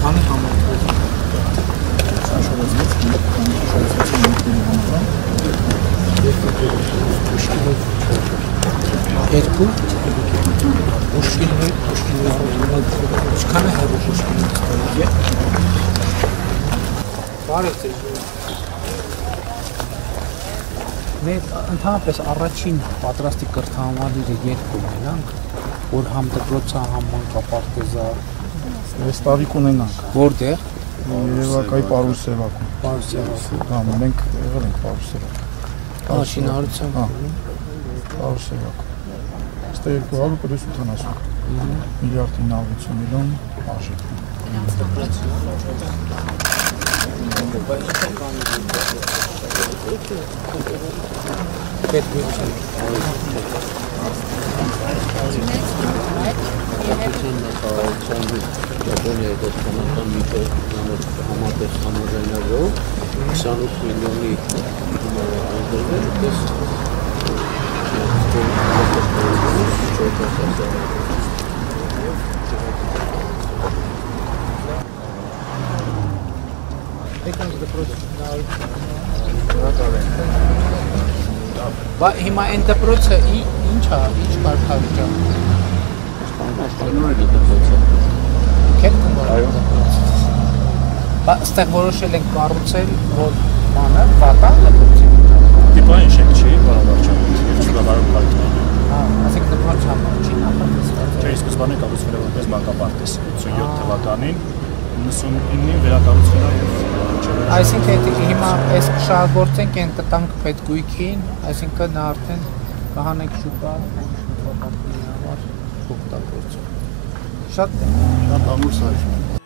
Քանի համարվեց։ Երկու Պուշկինի քանի հեռու Պուշկինից է։ Բարև ձեզ։ Մենք ընդհանրապես առաջին պատրաստի կրթահամալիրը երկու ունենանք, որ համ դպրոցը համ մանկապարտեզը Այս տարիք ունենանք։ Որտեղ։ Երևակայի Պարուսևակում։ Պարուսևակում։ Հա, մենք եղել ենք Պարուսևակում։ Մաշինարարության։ Պարուսևակում։ Այստեղ 270 միլիարդ 950 միլիոն արժեք։ Japonia դեպքանական միջով համատեղ համաձայնագրով 28 միլիոնի այնտեղ դες Բա հիմա այն դպրոցը ինչ է, ինչ կարգավիճակ է։ Քեզ Բա ստեղ որոշել ենք կառուցել, որ բանը վատա դպրոցի։ Տիպային շենք չի, բարավարչան, եւ չգավարում քարտը։ Հա, ասենք դպրոց չի նախատեսված։ Չէ, սկզբանե կառուցվել է որպես մանկապարտեզ 87 թվականին, 99-ին վերակառուցվել է եւ Այսինքն հիմա այս շահագործենք այն տտանք պետգույքին, այսինքն նա արդեն կհանենք շուկա, շուկապարտի համար օգտագործում։ Շատ ամուր սարք։